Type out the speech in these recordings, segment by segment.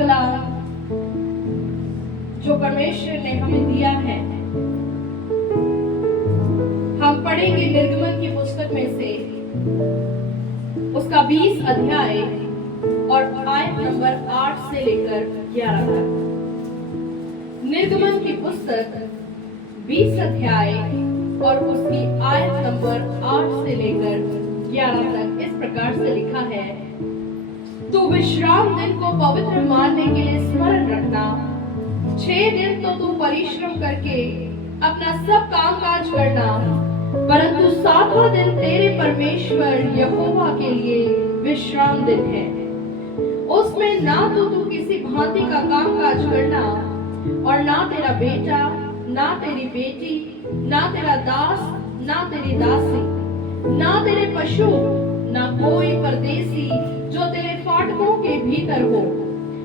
कलाम जो परमेश्वर ने हमें दिया है, हम पढ़ेंगे निर्गमन की पुस्तक में से उसका 20 अध्याय और आयत नंबर 8 से लेकर 11 तक। निर्गमन की पुस्तक 20 अध्याय और उसकी आयत नंबर 8 से लेकर 11 तक इस प्रकार से लिखा है। तू विश्राम दिन को पवित्र मानने के लिए स्मरण रखना। 6 दिन तो तू परिश्रम करके अपना सब कामकाज करना, परंतु 7वां दिन तेरे परमेश्वर यहोवा के लिए विश्राम दिन है। उसमें ना तो तू किसी भांति का कामकाज करना, और ना तेरा बेटा, ना तेरी बेटी, ना तेरा दास, ना तेरी दासी, ना तेरे पशु, ना कोई परदेसी जो तेरे फाटकों के भीतर हो,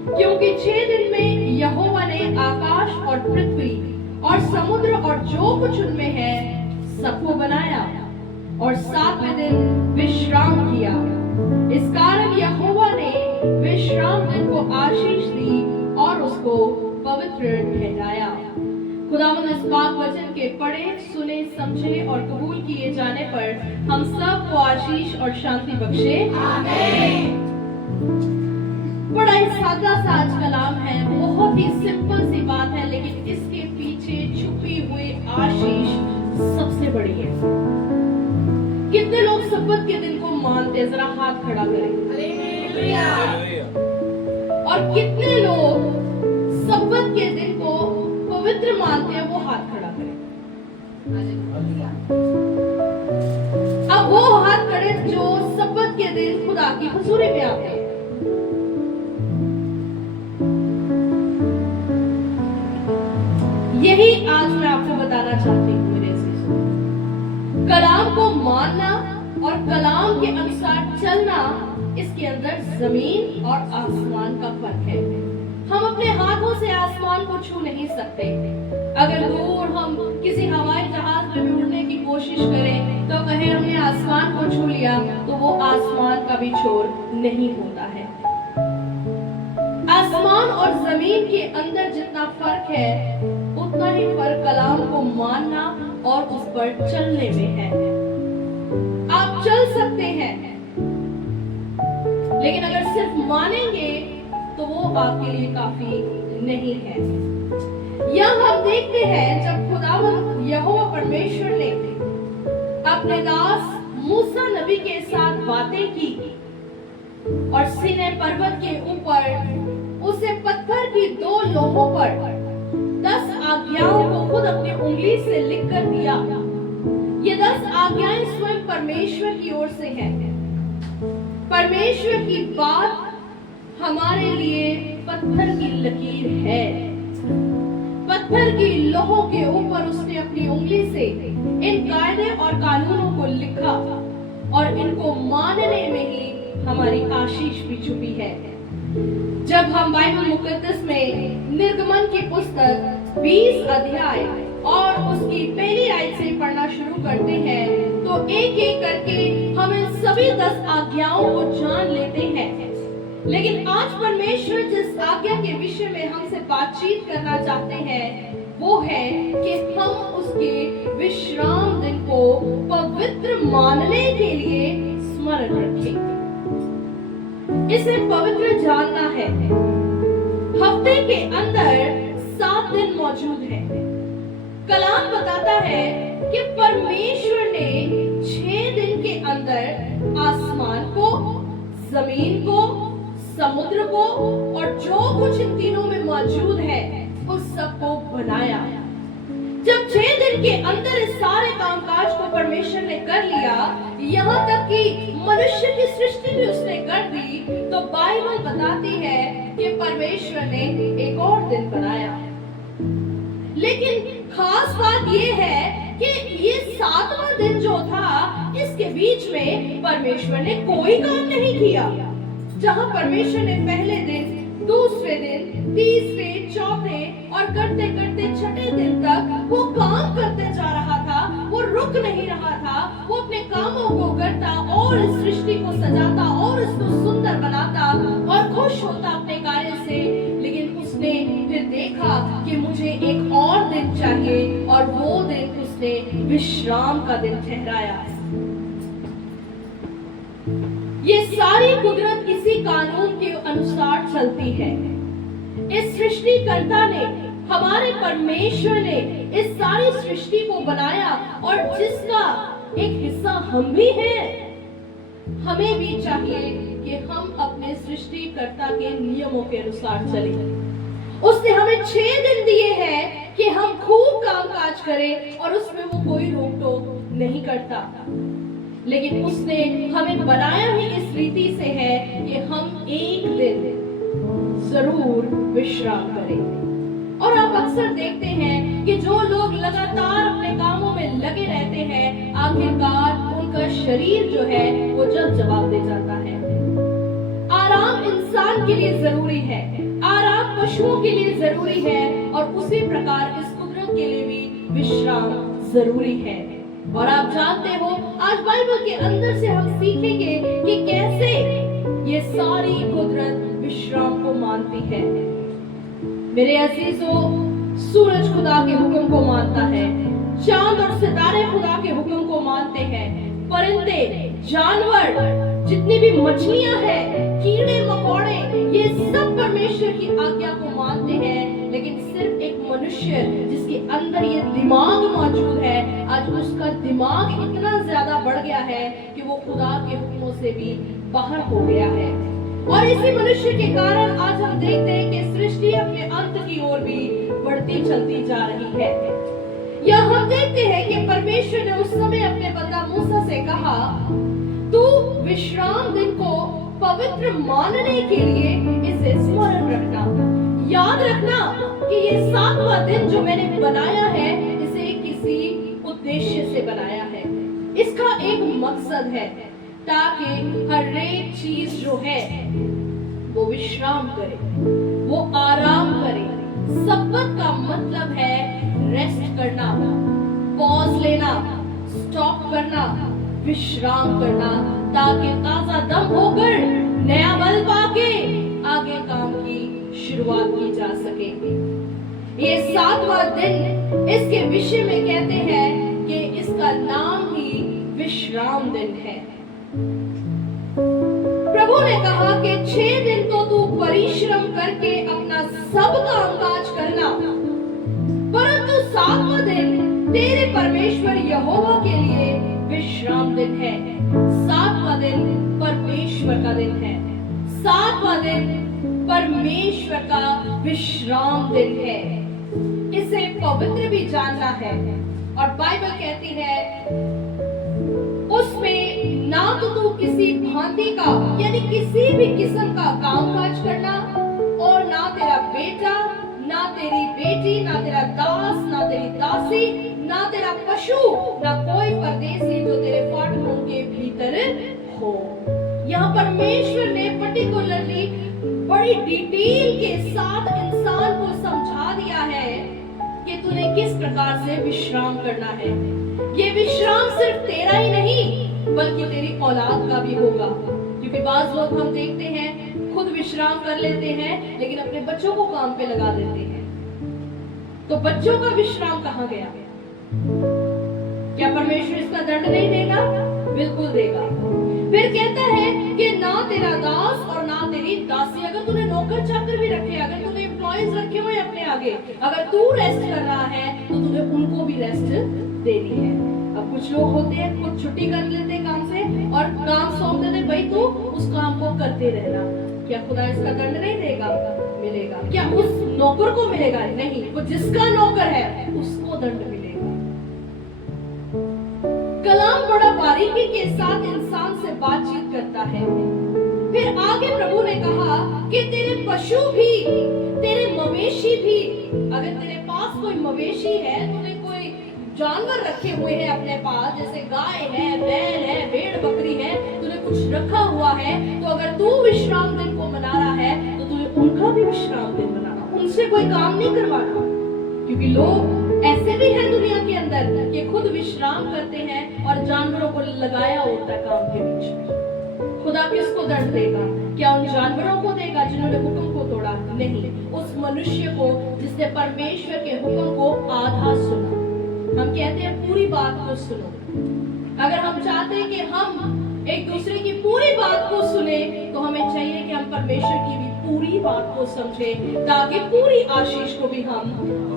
क्योंकि 6 दिन में यहोवा ने आकाश और पृथ्वी और समुद्र और जो कुछ उनमें है सबको बनाया, और 7वें दिन विश्राम किया। इस कारण यहोवा ने विश्राम दिन को आशीष दी और उसको पवित्र ठहराया। खुदावंद इस पाक वचन के पढ़े, सुने, समझे और कबूल किए जाने पर हम सब को आशीष और शांति बख्शे। आमीन। बड़ा ही सादा सा आज कलाम है, बहुत ही सिंपल सी बात है, लेकिन इसके पीछे छुपी हुई आशीष सबसे बड़ी है। कितने लोग सब्बत के दिन को मानते हैं? जरा हाथ खड़ा करें। हालेलुया। और कितने लोग सब्बत के दिन को पवित्र मानते हैं? वो हाथ खड़ा करें। अब वो हाथ खड़े जो सब्बत के दिन खुदा की हुजूरी में आते हैं। यही आज मैं आपको बताना चाहती हूँ। मेरे कलाम को मानना और कलाम के अनुसार चलना, इसके अंदर जमीन और आसमान का फर्क है। हम अपने हाथों से आसमान को छू नहीं सकते। अगर दूर हम किसी हवाई जहाज में भी उड़ने की कोशिश करें तो कहें हमने आसमान को छू लिया, तो वो आसमान का भी छोर नहीं होता है। आसमान और जमीन के अंदर जितना फर्क है, उतना ही फर्क कलाम को मानना और उस पर चलने में है। आप चल सकते हैं, लेकिन अगर सिर्फ मानेंगे तो वो आपके लिए काफी नहीं है। यह हम देखते हैं जब खुदावंद यहोवा परमेश्वर ने अपने दास मूसा नबी के साथ बातें की और सीनै पर्वत के ऊपर उसे पत्थर की 2 लोहों पर 10 आज्ञाओं को खुद अपनी उंगली से लिख कर दिया। ये 10 आज्ञाएं स्वयं परमेश्वर की ओर से हैं। परमेश्वर की बात हमारे लिए पत्थर की लकीर है। पत्थर की लोहों के ऊपर उसने अपनी उंगली से इन कायदे और कानूनों को लिखा, और इनको मानने में ही हमारी आशीष भी छुपी है। जब हम बाइबल मुकद्दस में निर्गमन की पुस्तक 20 अध्याय और उसकी पहली आयत से पढ़ना शुरू करते हैं, तो एक एक करके हम इन सभी 10 आज्ञाओं को जान लेते हैं। लेकिन आज परमेश्वर जिस आज्ञा के विषय में हमसे बातचीत करना चाहते हैं, वो है कि हम उसके विश्राम दिन को पवित्र मानने के लिए स्मरण रखें। इसे पवित्र जानना है। हफ्ते के अंदर 7 दिन मौजूद हैं। कलाम बताता है कि परमेश्वर ने 6 दिन के अंदर आसमान को, जमीन को, समुद्र को और जो कुछ इन तीनों में मौजूद है उस सबको बनाया। जब 6 दिन के अंदर इस सारे कामकाज को परमेश्वर ने कर लिया, यहाँ तक कि मनुष्य की सृष्टि भी उसने कर दी, तो बाइबल बताती है कि परमेश्वर ने एक और दिन बनाया। लेकिन खास बात यह है कि ये 7वां दिन जो था, इसके बीच में परमेश्वर ने कोई काम नहीं किया। जहां परमेश्वर ने पहले दिन, दूसरे दिन, तीसरे, चौथे और करते करते 6ठे दिन तक वो काम करते जा रहा था, वो रुक नहीं रहा था। वो अपने कामों को करता और इस सृष्टि को सजाता और इसको सुंदर बनाता और खुश होता अपने कार्य से। चाहिए और वो दिन उसने विश्राम का दिन ठहराया। ये सारी कुदरत इसी कानून के अनुसार चलती है। इस सृष्टिकर्ता ने, हमारे परमेश्वर ने इस सारी सृष्टि को बनाया और जिसका एक हिस्सा हम भी हैं। हमें भी चाहिए कि हम अपने सृष्टिकर्ता के नियमों के अनुसार चलें। उसने हमें 6 दिन दिए हैं कि हम खूब कामकाज करें और उसमें वो कोई रोक टोक नहीं करता, लेकिन उसने हमें बनाया ही इस रीति से है कि हम एक दिन जरूर विश्राम करें। और आप अक्सर देखते हैं कि जो लोग लगातार अपने कामों में लगे रहते हैं, आखिरकार उनका शरीर जो है वो जवाब दे जाता है। आराम इंसान के लिए जरूरी है, आराम पशुओं के लिए जरूरी है और उसी प्रकार इस कुदरत के लिए भी विश्राम जरूरी है। और आप जानते हो, आज बाइबल के अंदर से हम सीखेंगे कि कैसे ये सारी कुदरत विश्राम को मानती है। मेरे अजीजों, सूरज खुदा के हुक्म को मानता है, चांद और सितारे खुदा के हुक्म को मानते हैं, परिंदे, जानवर, जितनी भी मछलियां हैं, कीड़े मकोड़े, ये सब परमेश्वर की आज्ञा को मानते हैं। लेकिन सिर्फ एक मनुष्य जिसके अंदर ये दिमाग मौजूद है, आज उसका दिमाग इतना ज्यादा बढ़ गया है कि वो खुदा के हुक्मों से भी बाहर हो गया है। और इसी मनुष्य के कारण आज हम देखते हैं कि सृष्टि अपने अंत की ओर भी बढ़ती चलती जा रही है। या हम देखते हैं कि परमेश्वर ने उस समय अपने बंदा मूसा से कहा, तू विश्राम दिन को पवित्र मानने के लिए इसे स्मरण रखना, याद रखना कि ये 7वां दिन जो मैंने बनाया है, इसे किसी उद्देश्य से बनाया है। इसका एक मकसद है ताकि हर एक चीज जो है वो विश्राम करे, वो आराम करे। सब्बत का मतलब है रेस्ट करना, पॉज लेना, स्टॉप करना, विश्राम करना, ताकि ताजा दम होकर नया बल पाके आगे काम की शुरुआत की जा सके। ये 7वां दिन इसके विषय में कहते हैं कि इसका नाम ही विश्राम दिन है। प्रभु ने कहा कि 6 दिन तो तू परिश्रम करके अपना सब कामकाज करना, परंतु 7वां दिन तेरे परमेश्वर यहोवा के लिए विश्राम दिन है। 7वां दिन परमेश्वर का दिन है, 7वां दिन परमेश्वर का विश्राम दिन है। इसे पवित्र भी जानना है। और बाइबल कहती है उसमें ना तो तू किसी भांति का यानी किसी भी किस्म का कामकाज करना, और ना तेरा बेटा, ना तेरी बेटी, ना तेरा दास, ना तेरी दासी, ना तेरा पशु, ना कोई परदेसी जो तेरे फाटकों के भीतर हो। यहाँ परमेश्वर ने पर्टिकुलरली बड़ी डिटेल के साथ इंसान को समझा दिया है कि तूने किस प्रकार से विश्राम करना है। ये विश्राम सिर्फ तेरा ही नहीं बल्कि तेरी औलाद का भी होगा, क्योंकि बाज लोग हम देखते हैं खुद विश्राम कर लेते हैं लेकिन अपने बच्चों को काम पे लगा देते हैं। तो बच्चों का विश्राम कहाँ गया? क्या परमेश्वर इसका दंड नहीं देगा? बिल्कुल देगा। फिर कहता है कि ना तेरा दास और ना तेरी दासी। अगर तूने नौकर चाकर भी रखे, अगर तूने एम्प्लॉइज रखे हुए अपने आगे, अगर तू रेस्ट कर रहा है तो तूने उनको भी रेस्ट देनी है। अब कुछ लोग होते हैं खुद छुट्टी कर लेते हैं काम से और काम सौंप देते, भाई तू उस काम को करते रहना। क्या खुदा इसका दंड नहीं देगा? मिलेगा। क्या उस नौकर को मिलेगा? नहीं, वो जिसका नौकर है उसको दंड मिलेगा। कलाम बड़ा बारीकी के साथ इंसान से बातचीत करता है। फिर आगे प्रभु ने कहा कि तेरे पशु भी, तेरे मवेशी भी, अगर तेरे पास कोई मवेशी है, तूने कोई जानवर रखे हुए हैं अपने पास, जैसे गाय है, बैल है, भेड़ बकरी है, तूने कुछ रखा हुआ है, तो अगर तू विश्राम दिन को मना रहा है तो तूने उनका भी विश्राम दिन मनाना, उनसे कोई काम नहीं करवाना। क्योंकि लोग ऐसे भी हैं दुनिया के अंदर कि खुद विश्राम करते हैं और जानवरों को लगाया होता है काम के बीच में। खुदा किसको दंड देगा? क्या उन जानवरों को देगा जिन्होंने हुक्म को तोड़ा नहीं, उस मनुष्य को जिसने परमेश्वर के हुक्म को आधा सुना। हम कहते हैं पूरी बात को सुनो। अगर हम चाहते हैं कि हम एक दूसरे की पूरी बात को सुने, तो हमें चाहिए कि हम परमेश्वर की भी पूरी बात को समझें, ताकि पूरी आशीष को भी हम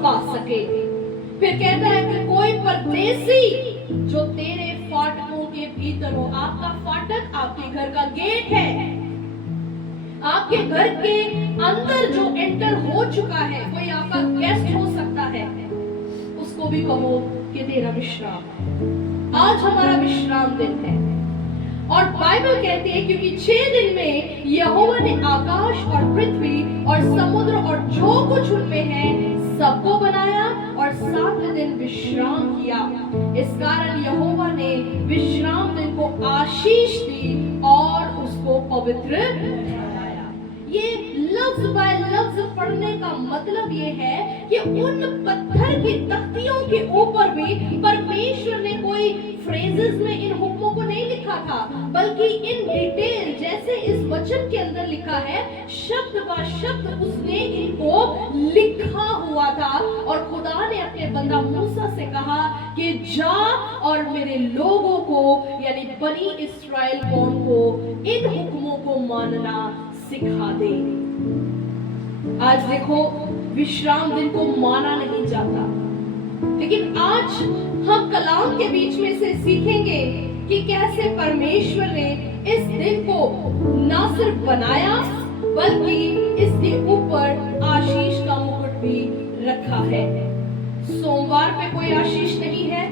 पा सके। फिर कहता है कि कोई परदेसी जो तेरे फाटकों के भीतर हो। आपका फाटक आपके घर का गेट है। आपके घर के अंदर जो एंटर हो चुका है, कोई आपका गेस्ट हो सकता है, उसको भी कहो कि तेरा विश्राम। आज हमारा विश्राम दिन है और बाइबल कहती है क्योंकि 6 दिन में यहोवा ने आकाश और पृथ्वी और समुद्र और जो कुछ उनमें है सबको बनाया और 7वें दिन विश्राम किया। इस कारण यहोवा ने विश्राम दिन को आशीष दी और उसको पवित्र ठहराया। ये लफ्ज बाय लफ्ज पढ़ने का मतलब ये है कि उन पत्थर की तख्तियों के ऊपर भी परमेश्वर ने कोई फ्रेजेस में इन हुक्मों को नहीं लिखा था, बल्कि इन डिटेल जैसे इस वचन के अंदर लिखा है, शब्द बा शब्द उसने इनको लिखा हुआ था। और खुदा ने अपने बंदा मूसा से कहा कि जा और मेरे लोगों को यानी बनी इस्राएल कौम को इन हुक्मों को मानना सिखा दे। आज देखो विश्राम दिन को माना नहीं जाता, लेकिन आज हम कलाम के बीच में से सीखेंगे कि कैसे परमेश्वर ने इस दिन को ना सिर्फ बनाया बल्कि इसके ऊपर आशीष का मुकुट भी रखा है। सोमवार पे कोई आशीष नहीं है,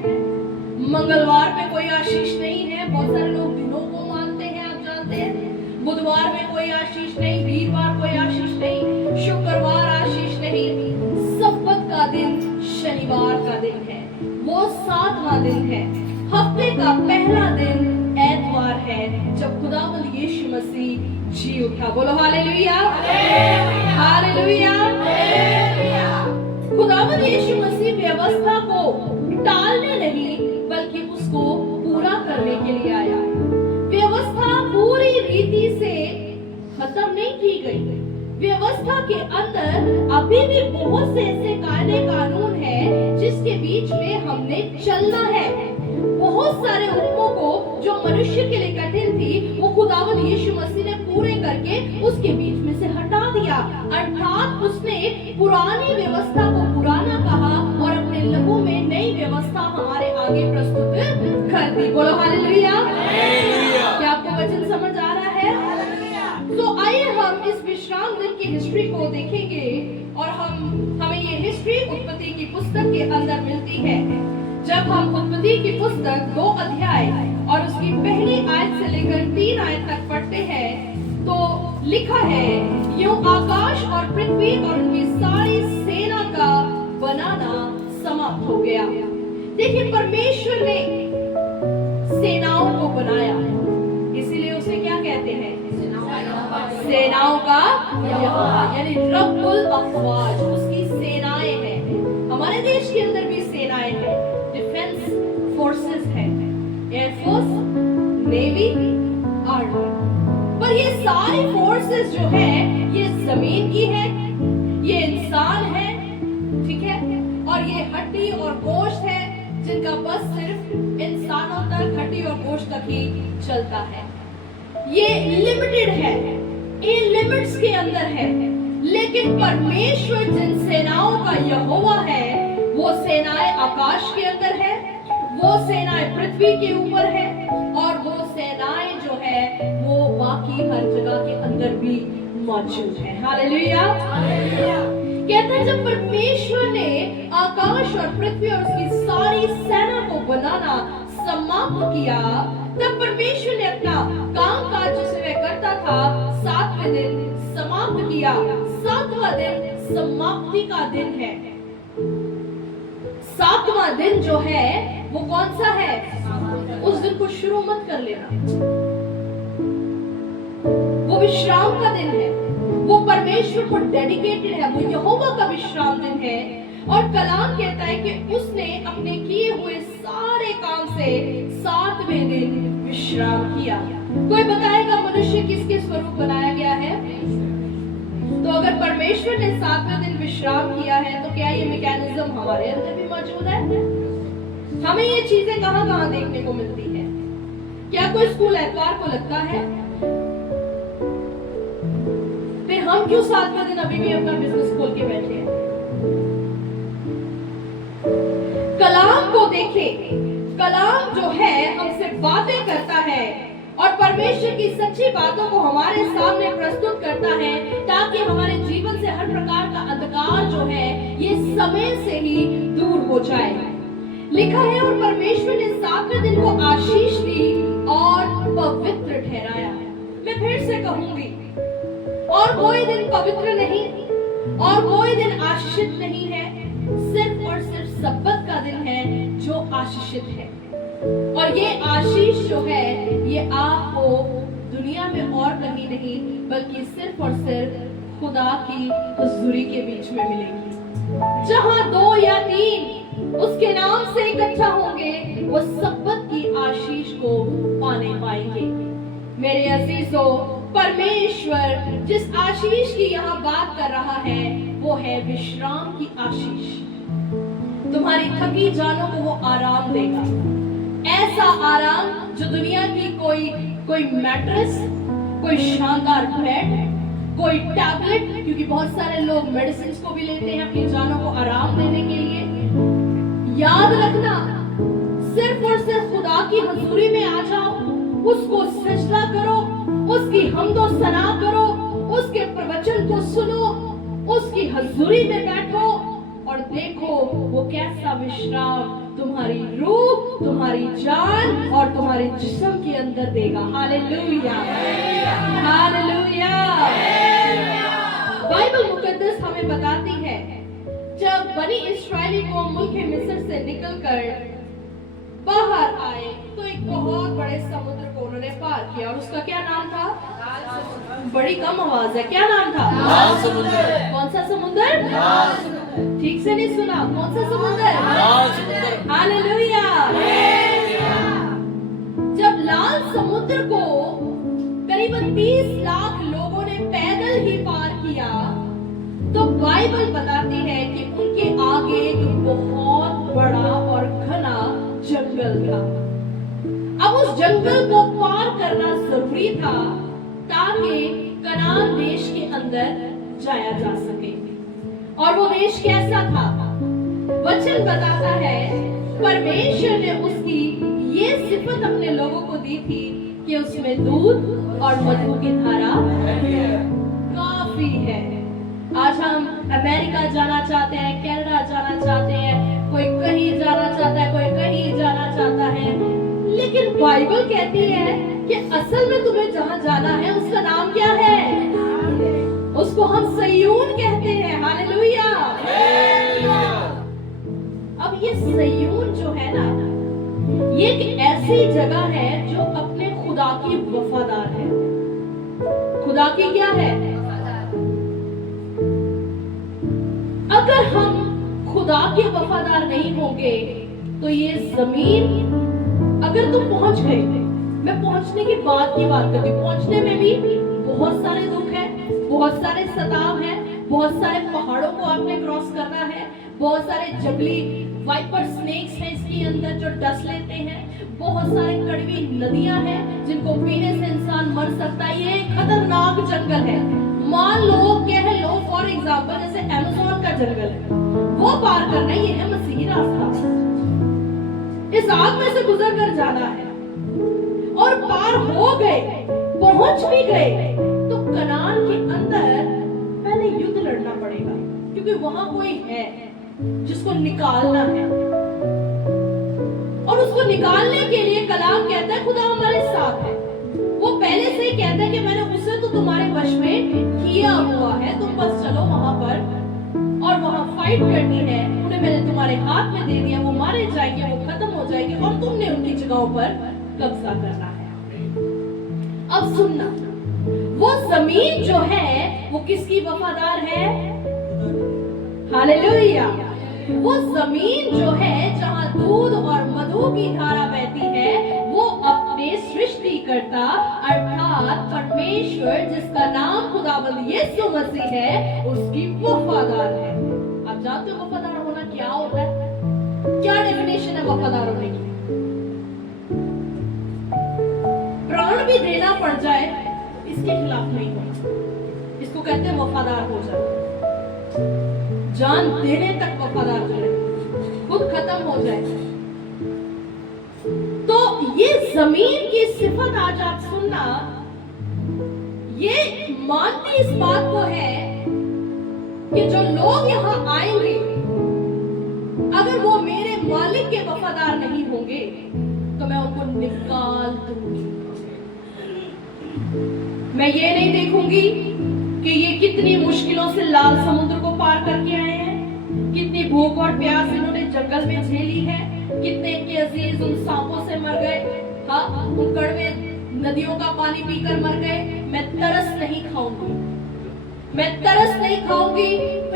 मंगलवार पे कोई आशीष नहीं है। बहुत सारे लोग दिनों को मानते हैं, आप जानते हैं। बुधवार में कोई आशीष नहीं, वीरवार कोई आशीष नहीं, शुक्रवार आशीष नहीं। सब्बत का दिन शनिवार का दिन है, वो 7वां दिन है। हफ्ते का पहला दिन एतवार है, जब खुदावंद यीशु मसीह जी उठा। बोलो हालेलुया, हालेलुया। खुदावंद यीशु मसीह व्यवस्था को टालने नहीं बल्कि उसको पूरा करने के लिए आया। व्यवस्था पूरी रीति से खत्म नहीं की गई। व्यवस्था के अंदर अभी भी बहुत से ऐसे कायदे कानून हैं जिसके बीच में हमने चलना है। बहुत सारे हुक्मों को जो मनुष्य के लिए कठिन थी, वो खुदावंद यीशु मसीह ने पूरे करके उसके बीच में से हटा दिया। अर्थात उसने पुरानी व्यवस्था को पुराना कहा और अपने लहू में नई व्यवस्था हमारे आगे प्रस्तुत कर दी। बोलो हालेलुया। क्या आपको वचन समझ आ रहा है? तो आइए हम इस विश्राम दिन की हिस्ट्री को देखेंगे और हमें ये हिस्ट्री उत्पत्ति की पुस्तक के अंदर मिलती है। जब हम उत्पत्ति की पुस्तक 2 अध्याय और उसकी पहली आयत से लेकर 3 आयत तक पढ़ते हैं तो लिखा है, यूं आकाश और पृथ्वी और उनकी सारी सेना का बनाना समाप्त हो गया। देखिए परमेश्वर ने सेनाओं को बनाया, इसीलिए उसे क्या कहते हैं? सेनाओं का यहोवा, यानी रब्बुल अफ़वाज, उसकी सेनाएं हैं। हमारे देश के अंदर भी सेनाएं हैं, डिफेंस फोर्सेस है, एयरफोर्स, नेवी, आर्मी। पर ये सारी फोर्सेस जो है ये जमीन की है, ये इंसान है, ठीक है, और ये हड्डी और गोश्त है जिनका बस सिर्फ इंसानों तक, हड्डी और गोश्त तक ही चलता है। ये लिमिटेड है, इन लिमिट्स के अंदर है। लेकिन परमेश्वर जिन सेनाओं का यहोवा है, वो सेनाएं आकाश के अंदर है, वो सेनाएं पृथ्वी के ऊपर है और वो सेनाएं जो है वो बाकी हर जगह के अंदर भी मौजूद है। हालेलुया। कहते हैं जब परमेश्वर ने आकाश और पृथ्वी और उसकी सारी सेना को बनाना समाप्त किया, तब परमेश्वर ने अपना काम काज जिसे वह करता था 7वें दिन समाप्त किया। 7वां दिन समाप्ति का दिन है। 7वां दिन जो है वो कौन सा है? उस दिन को शुरू मत कर लेना, वो विश्राम का दिन है, वो परमेश्वर को डेडिकेटेड है, वो यहोवा का विश्राम दिन है। और कलाम कहता है कि उसने अपने किए हुए सारे काम से 7वें दिन विश्राम किया। कोई बताएगा मनुष्य किसके स्वरूप बनाया गया है? तो अगर जब परमेश्वर ने 7वें दिन विश्राम किया है तो क्या ये मैकेनिज्म हमारे अंदर भी मौजूद है? हमें ये चीजें कहां कहां देखने को मिलती है? क्या कोई स्कूल एतवार को लगता है? फिर हम क्यों 7वें दिन अभी भी अपना बिजनेस खोल के बैठे हैं? कलाम को देखें। कलाम जो है हमसे बातें करता है और परमेश्वर की सच्ची बातों को हमारे सामने प्रस्तुत करता है ताकि हमारे जीवन से हर प्रकार का अंधकार जो है ये समय से ही दूर हो जाए। लिखा है और परमेश्वर ने 7वें दिन को आशीष दी और पवित्र ठहराया। मैं फिर से कहूंगी, और कोई दिन पवित्र नहीं और कोई दिन आशीषित नहीं है, सिर्फ और सिर्फ सब्बत का दिन है जो आशीषित है। और ये आशीष जो है ये आपको दुनिया में और कहीं नहीं बल्कि सिर्फ और सिर्फ खुदा की हुजूरी के बीच में मिलेगी। जहां 2 या 3 उसके नाम से इकट्ठा होंगे वो सब्बत की आशीष को पाने पाएंगे। मेरे अजीजों, परमेश्वर जिस आशीष की यहाँ बात कर रहा है वो है विश्राम की आशीष। तुम्हारी थकी जानों को वो आराम देगा, ऐसा आराम जो दुनिया की कोई मैट्रेस, कोई शानदार बेड, कोई टैबलेट, क्योंकि बहुत सारे लोग मेडिसिन को भी लेते हैं अपनी जानों को आराम देने के लिए। याद रखना, सिर्फ और सिर्फ खुदा की हजूरी में आ जाओ, उसको सजदा करो, उसकी हम्दो सना करो, उसके प्रवचन को सुनो, उसकी हजूरी में बैठो और देखो वो कैसा विश्राम तुम्हारी रूह, तुम्हारी जान और तुम्हारे जिस्म के अंदर देगा। Hallelujah, hallelujah. बाइबल मुकद्दस हमें बताती है जब बनी इस्राएली को मुल्क मिस्र से निकलकर बाहर आए तो एक बहुत बड़े समुद्र को उन्होंने पार किया और उसका क्या नाम था? बड़ी कम आवाज है, क्या नाम था? लाल समुद्र। कौन सा समुद्र? लाल समुद्र। ठीक से नहीं सुना, कौन सा समुद्र? लाल समुद्र। हालेलुया। जब लाल समुद्र को करीबन 30 लाख लोगों ने पैदल ही पार किया तो बाइबल बताती है कि उनके आगे एक बहुत बड़ा और घना जंगल था। अब उस जंगल को पार करना जरूरी था ताकि कनान देश के अंदर जाया जा सके। और वो देश कैसा था? वचन बताता है परमेश्वर ने उसकी ये सिफत अपने लोगों को दी थी कि उसमें दूध और मधु की धारा काफी है। आज हम अमेरिका जाना चाहते हैं, कनाडा जाना चाहते हैं, कोई कहीं जाना चाहता है, कोई कहीं जाना चाहता है, लेकिन बाइबल कहती है कि असल में तुम्हें जहां जाना है उसका नाम क्या है? उसको हम सयून कहते हैं। हालेलुया। अब ये सयून जो है ना, ये एक ऐसी जगह है जो अपने खुदा की वफादार है। खुदा की क्या है? अगर हम खुदा के वफादार नहीं होंगे तो ये जमीन, अगर तुम पहुंच गए, मैं पहुंचने की बात करती हूँ, पहुंचने में भी बहुत सारे दुख है, बहुत सारे सताव है, बहुत सारे पहाड़ों को आपने क्रॉस करना है, बहुत सारे जंगली वाइपर स्नेक्स हैं इसके अंदर जो डस लेते हैं, बहुत सारे कड़वी नदियां हैं जिनको पीने से इंसान मर सकता है। ये खतरनाक जंगल है। मान लो, कह लो फॉर एग्जाम्पल जैसे अमेज़न का जंगल है, वो पार करना, ये है मसीही रास्ता। इस आग में से गुजर कर जाना है और पार हो गए, पहुंच भी गए तो कनान के अंदर पहले युद्ध लड़ना पड़ेगा क्योंकि वहां कोई है जिसको निकालना है। और उसको निकालने के लिए कलाम कहता है खुदा हमारे साथ है। वो पहले से ही कहता है कि मैंने उसे तो तुम्हारे वश में किया हुआ है, तुम बस चलो वहां पर और वहां फाइट करनी है। उन्हें मैंने तुम्हारे हाथ में दे दिया, वो मारे जाएंगे, वो खत्म हो जाएंगे और तुमने उनकी जगहों पर कब्जा करना है। अब सुनना, वो जमीन जो है वो किसकी वफादार है? हालेलुया। वो जमीन जो है जहां दूध और मधु की धारा बहती है वो अपने सृष्टिकर्ता अर्थात परमेश्वर जिसका नाम खुदावंद यीशु मसीह है, उसकी वफादार है। आप जानते हो वफादार होना क्या होता है? क्या डेफिनेशन है वफादार होने की? प्राण भी देना पड़ जाए इसके खिलाफ नहीं होना, इसको कहते हैं वफादार हो जाए। जान देने तक वफादार हो जाए, खुद खत्म हो जाए। तो ये जमीन की सिफत आज आप सुनना, ये मानती इस बात को है कि जो लोग यहां आएंगे, अगर वो मेरे मालिक के वफादार नहीं होंगे तो मैं उनको निकाल दूंगी। मैं ये नहीं देखूंगी कि ये कितनी मुश्किलों से लाल समुद्र को पार करके आए हैं, कितनी भूख और प्यास इन्होंने जंगल में झेली है, कितने इनके अजीज उन सांपों से मर गए, हाँ, उन कड़वे नदियों का पानी पीकर मर गए। मैं तरस नहीं खाऊंगी, मैं तरस नहीं खाऊंगी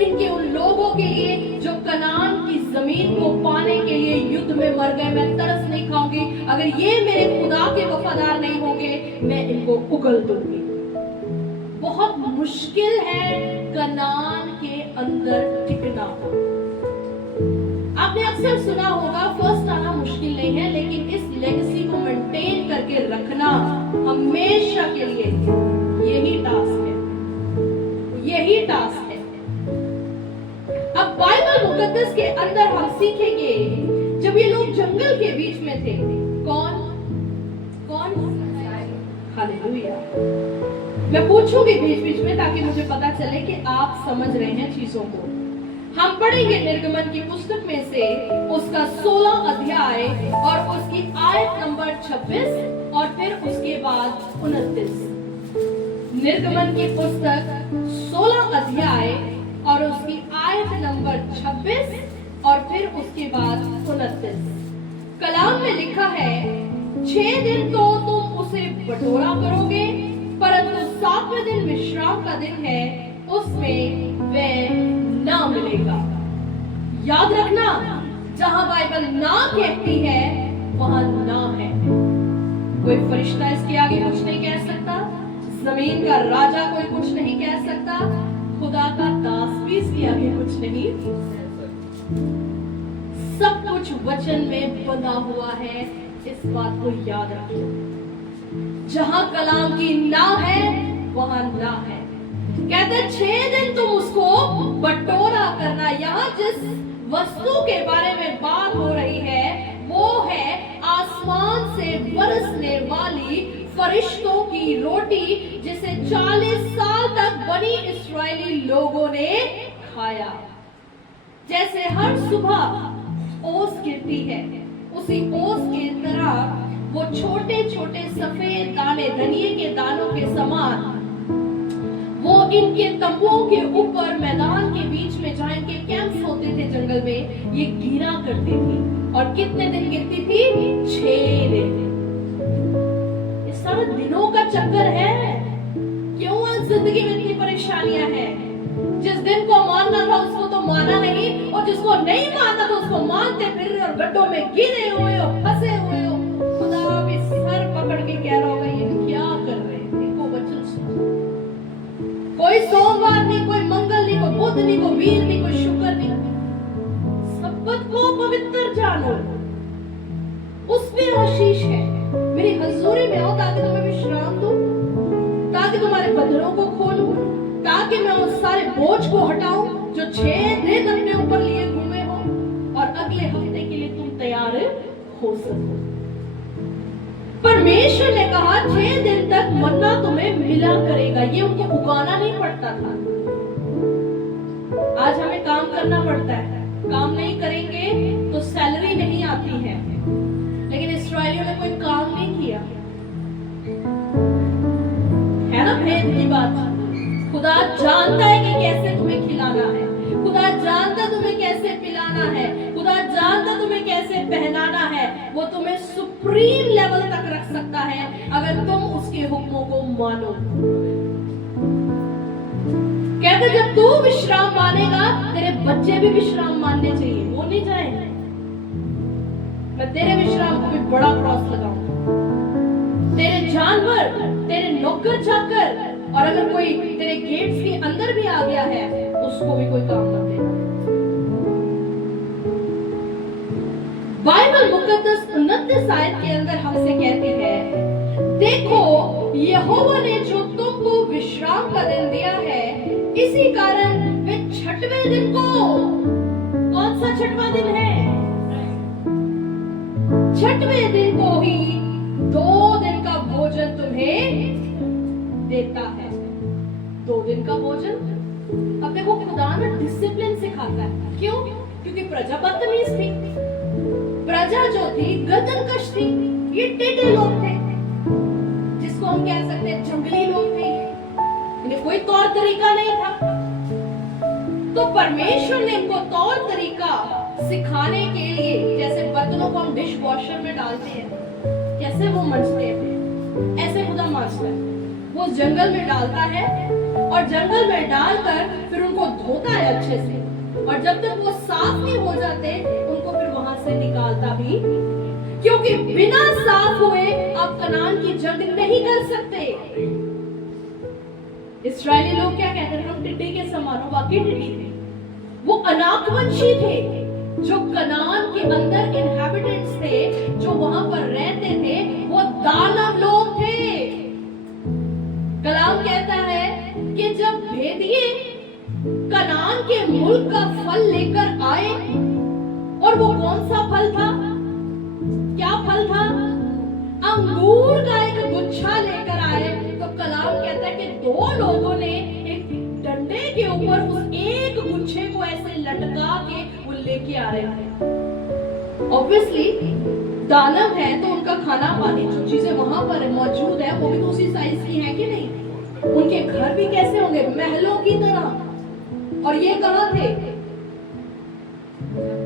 इनके उन लोगों के लिए जो कनान की जमीन को पाने के लिए युद्ध में मर गए। मैं तरस नहीं खाऊंगी। अगर ये मेरे खुदा के वफादार नहीं होंगे, मैं इनको उगल दूंगी। बहुत मुश्किल है कनान के अंदर टिकना। आपने अक्सर सुना होगा फर्स्ट आना मुश्किल नहीं है, लेकिन इस लेगेसी को मेंटेन करके रखना हमेशा के लिए यही टास्क है, यही टास्क है। अब बाइबल मुकद्दस के अंदर हम सीखेंगे, जब ये लोग जंगल के बीच में थे, कौन कौन? हालेलुया। मैं पूछूंगी बीच बीच में ताकि मुझे पता चले कि आप समझ रहे हैं चीजों को। हम पढ़ेंगे निर्गमन की पुस्तक में से उसका 16 अध्याय और उसकी आयत नंबर 26 और फिर उसके बाद 29। निर्गमन की पुस्तक 16 अध्याय और उसकी आयत नंबर 26 और फिर उसके बाद 29। कलाम में लिखा है, 6 दिन तो तुम उसे बटोरा करोगे, परंतु 7वें दिन विश्राम का दिन है, उसमें वह ना मिलेगा। याद रखना, जहां बाइबल ना कहती है वहां ना है। कोई फरिश्ता इसके आगे कुछ नहीं कह सकता, जमीन का राजा कोई कुछ नहीं कह सकता, खुदा का दास भी इसके आगे कुछ नहीं। सब कुछ वचन में बंधा हुआ है, इस बात को याद रखो। जहां कलाम की ना है वहां ना है। कहते 6 दिन तुम उसको बटोरा करना। यहाँ जिस वस्तु के बारे में बात हो रही है वो है आसमान से बरसने वाली फरिश्तों की रोटी, जिसे 40 साल तक बनी इस्राएली लोगों ने खाया। जैसे हर सुबह ओस गिरती है, उसी ओस की तरह वो छोटे छोटे सफेद दाने धनिये के दानों के समान वो इनके तंबुओं के ऊपर मैदान के बीच में जहां इनके कैंप्स होते थे जंगल में, ये गिरा करती थी। और कितने दिन गिरती थी? 6 दिन। ये सारा दिनों का चक्कर है। क्यों आज जिंदगी में इतनी परेशानियां हैं? जिस दिन को मानना था उसको तो माना नहीं, और जिसको नहीं मानना था उसको मानते फिर रहे और गड्ढों में गिरे हुए हो, फंसे हुए हो। खुदा भी सर पकड़ के कह रहा होगा, ये क्या कर रहे हैं? देखो वचन सुनो। कोई सोमवार नहीं, कोई मंगल नहीं, कोई बुध नहीं, कोई वीर नहीं, कोई शुक्र नहीं। सब्बत को पवित्र जानो, उसमें आशीष है। मेरी हजूरी में आओ ताकि तुम्हें विश्राम दूं, ताकि तुम्हारे बंधनों को खोलूं, ताकि मैं उस सारे बोझ को हटाऊं जो 6 दिन अपने ऊपर लिए घूमे हो, और अगले हफ्ते के लिए तुम तैयार हो सको। परमेश्वर ने कहा 6 दिन तक मन्ना तुम्हें मिला करेगा। ये उनको उगाना नहीं पड़ता था। आज हमें काम करना पड़ता है, काम नहीं करेंगे तो सैलरी नहीं आती है। लेकिन इस्राएलियों ने कोई काम नहीं किया, है ना भेद की बात। खुदा जानता है कि कैसे तुम्हें खिलाना है, खुदा जानता तुम्हें कैसे पिलाना है, खुदा जानता तुम्हें कैसे पहनाना है। वो तुम्हें सुप्रीम लेवल तक रख सकता है अगर तुम उसके हुक्मों को मानो। कहते जब तू विश्राम मानेगा तेरे बच्चे भी विश्राम मानने चाहिए, वो नहीं जाएंगे। मैं तेरे विश्राम को भी बड़ा क्रॉस लगाऊंगा, जानवर, तेरे नौकर चाकर, और अगर कोई तेरे गेट्स के अंदर भी आ गया है उसको भी कोई काम मत देना। बाइबल मुकद्दस 29 आयत के अंदर हमसे कहती है, देखो यहोवा ने जो तुमको विश्राम का दिन दिया है, इसी कारण वे छठवें दिन को, कौन सा छठवां दिन है? छठवें दिन को ही 2 दिन का भोजन तुम्हें देता है। 2 दिन का भोजन। अब देखो खुदा ना डिसिप्लिन सिखाता है। क्यों? क्योंकि प्रजा बदतमीज थी, प्रजा जो थी गर्दनकश थी, ये टेढ़े लोग थे, जिसको हम कह सकते हैं जंगली लोग थे, इन्हें कोई तौर तरीका नहीं था। तो परमेश्वर ने इनको तौर तरीका सिखाने के लिए, जैसे बर्तनों को हम डिश वॉशर में डालते हैं, कैसे वो मंजते हैं, ऐसे खुदा मांजता है। वो जंगल में डालता है और जंगल में डालकर फिर उनको धोता है अच्छे से, और जब तक वो साफ नहीं हो जाते उनको फिर वहां से निकालता भी, क्योंकि बिना साफ हुए आप कनान की जंग नहीं कर सकते। इस्राएली लोग क्या कहते हैं? हम टिड्डी के समान। वाकई टिड्डी थे, वो अनाकवंशी थे, जो कनान के अंदर इनहैबिटेंट्स थे, जो वहां पर रहते थे, वो दानव लोग थे। कलाम कहता है कि जब भेदिए कनान के मुल्क का फल लेकर आए, और वो कौन सा फल था? क्या फल था? अंगूर का एक गुच्छा लेकर आए, तो कलाम कहता है कि 2 लोगों ने एक डंडे के ऊपर उस एक गुच्छे को ऐसे लटका के वो लेके आ रहे थे। ऑब्वियसली दानव है तो उनका खाना पानी, जो चीजें वहां पर मौजूद है वो भी तो उसी साइज की है कि नहीं? उनके घर भी कैसे होंगे? महलों की तरह। और ये कहां थे?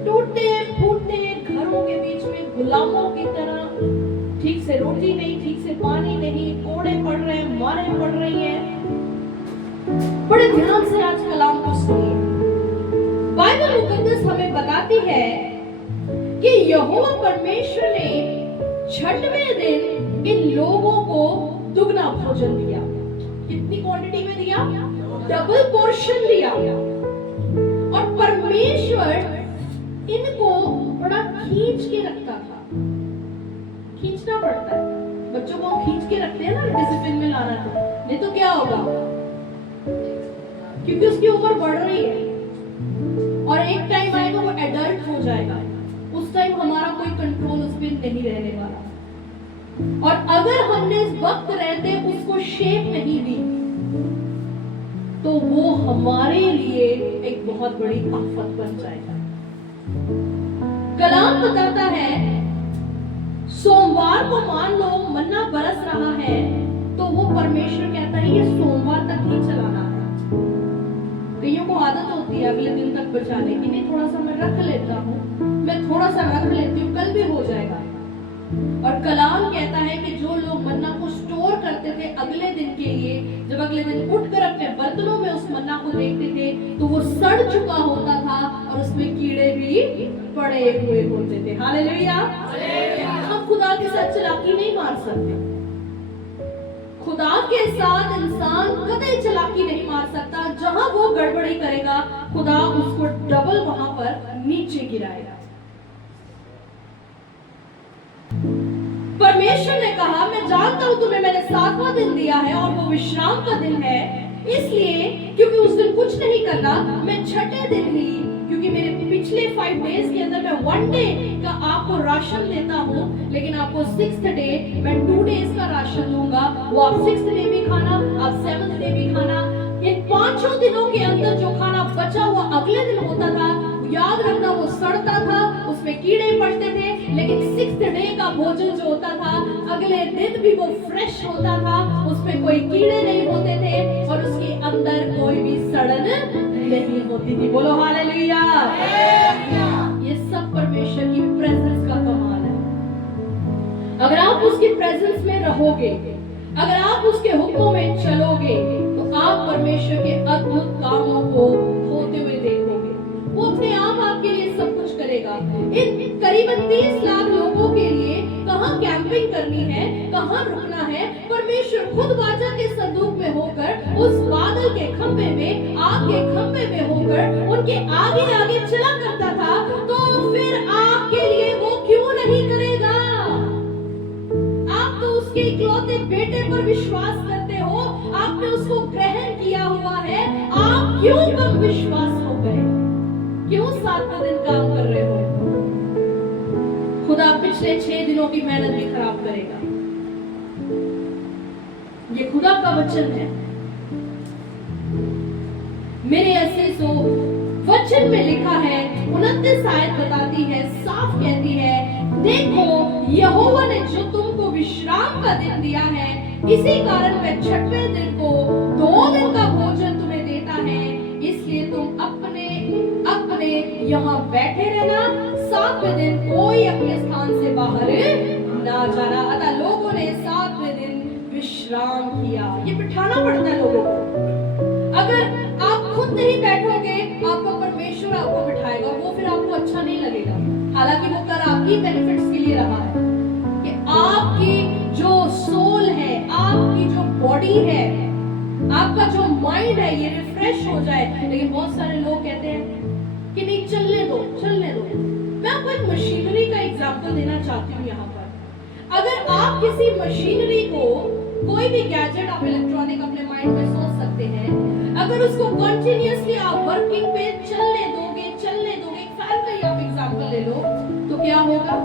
टूटे फूटे घरों के बीच में गुलामों की तरह। ठीक से रोटी नहीं, ठीक से पानी नहीं, कोड़े पड़ रहे हैं, मारें पड़ रही हैं। बड़े ध्यान से आज कलाम को सुनिए। बाइबल मुकद्दस हमें बताती है कि यहोवा परमेश्वर ने छठवें दिन इन लोगों को दुगना भोजन दिया। कितनी क्वांटिटी में दिया? डबल पोर्शन दिया। और परमेश्वर इनको बड़ा खींच के रखता था। खींचना पड़ता है, बच्चों को हम खींच के रखते हैं ना, डिसिप्लिन में लाना था, नहीं तो क्या होगा? क्योंकि उसकी उम्र बढ़ रही है और एक टाइम आएगा वो एडल्ट हो जाएगा, उस टाइम हमारा कोई कंट्रोल उस पर नहीं रहने वाला। और अगर हमने इस वक्त रहते उसको शेप नहीं दी तो वो हमारे लिए एक बहुत बड़ी आफत बन जाएगा। कलाम बताता है सोमवार को मान लो मन्ना बरस रहा है, तो वो परमेश्वर कहता है ये सोमवार तक ही चलाना है। कईयों को आदत होती है अगले दिन तक बचाने की, नहीं थोड़ा सा मैं रख लेता हूँ, मैं थोड़ा सा रख लेती हूँ, कल भी हो जाएगा। और कलाम कहता है कि जो लोग मन्ना को स्टोर करते थे अगले दिन के लिए, जब अगले दिन उठकर अपने बर्तनों में उस मन्ना को देखते थे तो वो सड़ चुका होता था और उसमें कीड़े भी पड़े हुए होते थे। हालेलुया। हम खुदा के साथ चालाकी नहीं मार सकते, खुदा के साथ इंसान कभी चालाकी नहीं मार सकता। जहां वो गड़बड़ी करेगा खुदा उसको डबल वहां पर नीचे गिराएगा। परमेश्वर ने कहा मैं जानता हूं तुम्हें मैंने 7वां दिन दिया है और वो विश्राम का दिन है, इसलिए क्योंकि उस दिन कुछ नहीं करना, मैं छठे दिन ही, क्योंकि मेरे पिछले 5 डेज के अंदर मैं 1 डे का आपको राशन देता हूँ, लेकिन आपको 6th डे मैं 2 डेज का राशन दूंगा। वो आप 6th डे भी खाना, आप 7th डे भी खाना। इन 5 दिनों के अंदर जो खाना बचा हुआ अगले दिन होता था, याद रखना वो सड़ता था, उसमें कीड़े पड़ते थे, लेकिन 6th डे का भोजन जो होता था अगले दिन भी वो फ्रेश होता था, उसमें कोई कीड़े नहीं होते थे और उसके अंदर कोई भी सड़न नहीं होती थी। बोलो हालेलुया। ये सब परमेश्वर की प्रेजेंस का कमाल है। अगर आप उसकी प्रेजेंस में रहोगे, अगर आप उसके हुक्मों में चलोगे, तो आप परमेश्वर के अद्भुत कामों को होते हुए देखोगे। वो अपने आप आपके लिए सब कुछ करेगा। इन करीबन 30 लाख लोगों के लिए कहां कैंपिंग करनी है, कहां रुकना है, परमेश्वर खुद वाचा के संदूक में होकर उस बादल के खंभे में, आग के खंभे में होकर उनके आगे आगे चला करता था, तो फिर आपके लिए वो क्यों नहीं करेगा? आप तो उसके इकलौते बेटे पर विश्वास करते हो, आपने उसको ग्रहण किया हुआ है, आप क्यों कम विश्वास हो गए? क्यों 7वां दिन काम कर रहे हो? खुदा पिछले 6 दिनों की मेहनत भी खराब करेगा। ये खुदा का वचन है। मेरे ऐसे सो वचन में लिखा है, 29 आयत बताती है, साफ कहती है, देखो यहोवा ने जो तुमको विश्राम का दिन दिया है, इसी कारण वह 6वें दिन को 2 दिन का भोजन तुम्हें देता है, इसलिए तुम अपने यहाँ बैठे रहना, 7वें दिन कोई अपने स्थान से बाहर ना जाना। अतः लोगों ने 7वें दिन विश्राम किया। ये बिठाना पड़ता है लोगों को। अगर आप खुद नहीं बैठोगे, आपका परमेश्वर आपको बिठाएगा, वो फिर आपको अच्छा नहीं लगेगा। हालांकि वो कर आपकी बेनिफिट्स के लिए रहा है कि आपकी जो सोल है, आपकी जो बॉडी है, आपका जो माइंड है, ये रिफ्रेश हो जाए। लेकिन बहुत सारे लोग कहते हैं कि नहीं, चलने दो। मैं आपको एक मशीनरी का एग्जांपल देना चाहती हूँ यहाँ पर। अगर आप किसी मशीनरी को, कोई भी गैजेट आप इलेक्ट्रॉनिक अपने माइंड में सोच सकते हैं, अगर उसको कंटिन्यूअसली आप वर्किंग पे चलने दोगे, एक फैन का ही आप एग्जांपल ले लो, तो क्या होगा?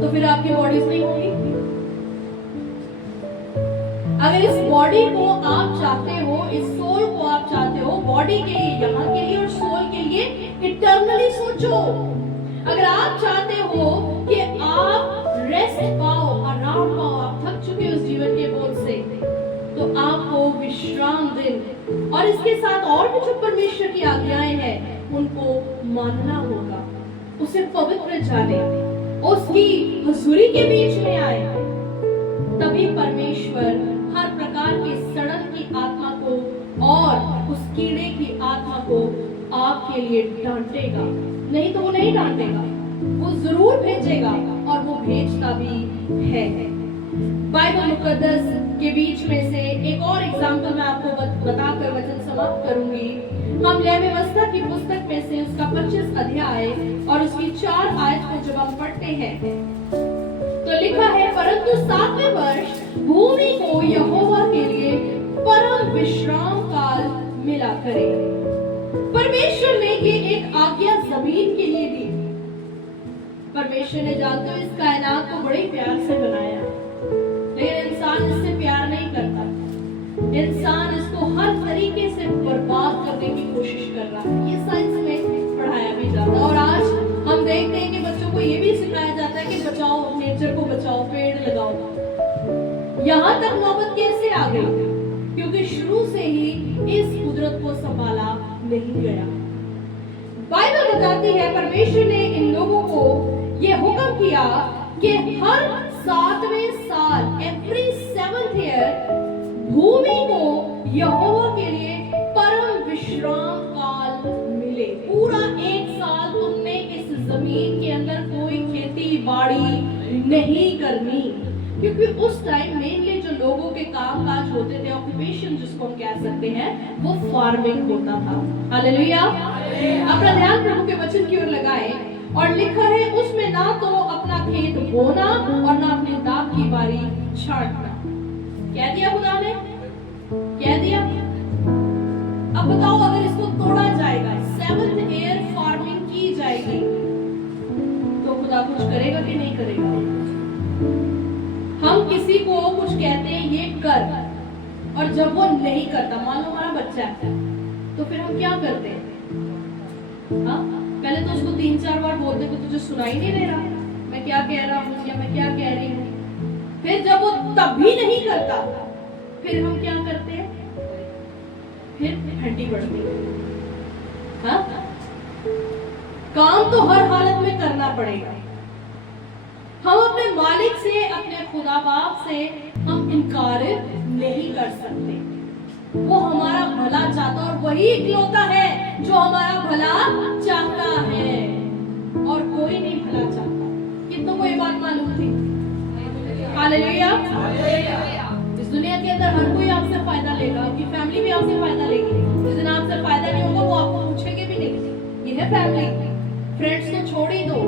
तो फिर आपकी बॉडी नहीं होगी। अगर इस बॉडी को आप चाहते हो, इस सोल को आप चाहते हो, बॉडी के लिए, यहाँ के लिए और सोल के लिए इटर्नली सोचो। अगर आप चाहते हो कि आप रेस्ट पाओ, आराम पाओ, आप थक चुके हो इस जीवन के बोझ से, तो आपको विश्राम दिन और इसके साथ और भी जो परमेश्वर की आज्ञाएं हैं उनको मानना होगा, उसे पवित्र जाने, उसकी हुजूरी के बीच में आए। तभी परमेश्वर हर प्रकार की सड़न की आत्मा को और उस कीड़े की आत्मा को आपके लिए डांटेगा। नहीं तो वो नहीं डांटेगा, वो जरूर भेजेगा और वो भेजता भी है। बाइबल मुकद्दस के बीच में से एक और एग्जाम्पल मैं आपको बताकर वचन समाप्त करूंगी। हम न्याय व्यवस्था की पुस्तक में से उसका 25 अध्याय और उसकी 4 आयत को जब हम पढ़ते हैं तो लिखा है, परंतु 7वें वर्ष भूमि को यहोवा के लिए परम विश्राम काल मिला करे। परमेश्वर ने ये एक आज्ञा जमीन के लिए दी। परमेश्वर ने, जानते हो, इस कायनात को बड़े प्यार से बनाया, लेकिन इंसान इससे प्यार नहीं करता। इंसान इसको हर तरीके से बर्बाद करने की कोशिश कर रहा है। ये साइंस में पढ़ाया भी जाता है और आज हम देखते हैं कि बच्चों को ये भी सिखाया जाता है कि बचाओ, नेचर को बचाओ, पेड़ लगाओ। यहाँ तक नौबत कैसे आ गई? क्योंकि शुरू से ही इस कुदरत को संभाला नहीं गया। बाइबल बताती है, परमेश्वर ने इन लोगों को ये हुक्म किया कि हर 7वें साल, एवरी 7th ईयर, भूमि को यहोवा के लिए परम विश्राम काल मिले। पूरा 1 साल तुमने इस जमीन के अंदर कोई खेती बाड़ी नहीं करनी, क्योंकि उस टाइम मेनली जो लोगों के काम काज होते थे, ऑक्यूपेशन जिसको हम कह सकते हैं, वो फार्मिंग होता था। हालेलुया। अपना ध्यान प्रभु के वचन की ओर लगाएं और लिखा है, उसमें ना तो अपना खेत बोना और ना अपने दाख की बारी छांटना। कह दिया खुदा ने, कह दिया। अब बताओ, अगर इसको तोड़ा जाएगा, 7th ईयर फार्मिंग की जाएगी, तो खुदा कुछ करेगा कि नहीं करेगा? हम किसी को कुछ कहते हैं ये कर, और जब वो नहीं करता, मान लो हमारा बच्चा है, तो फिर हम क्या करते हैं? हाँ, पहले तो उसको 3-4 बार बोलते कि तुझे सुनाई नहीं दे रहा, मैं क्या कह रहा हूँ या मैं क्या कह रही हूँ। फिर जब वो तब भी नहीं करता, फिर हम क्या करते हैं? फिर घंटी पड़ती है। हाँ, काम तो हर हालत में करना पड़ेगा। हम अपने मालिक से, अपने खुदा बाप से हम इनकार नहीं कर सकते। वो हमारा भला चाहता और वही इकलौता है जो हमारा भला चाहता है, और कोई नहीं भला चाहता। कितनों को ये बात मालूम थी? हालेलुया। इस दुनिया के अंदर हर कोई आपसे फायदा लेगा, आपकी फैमिली भी आपसे फायदा लेगी। जिस दिन आपसे फायदा नहीं होगा वो आपको पूछेंगे भी नहीं। ये है फैमिली। फ्रेंड्स तो छोड़ ही दो,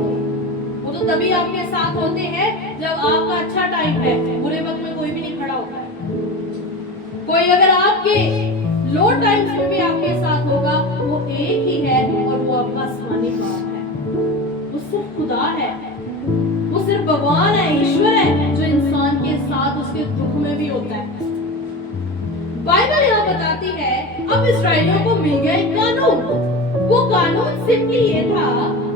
वो तो तभी आपके साथ होते हैं जब आपका अच्छा टाइम है। बुरे वक्त में कोई भी नहीं खड़ा होता है। कोई अगर आपके लो टाइम्स में भी आपके साथ होगा, वो एक ही है और वो आपका आसमानी बाप है। वो सिर्फ खुदा है, वो सिर्फ भगवान है, ईश्वर है, जो इंसान के साथ उसके दुख में भी होता है। बाइबल यहाँ बताती है अब इस्राएलियों को मिल गया एक कानून। वो कानून सिंपली ये था,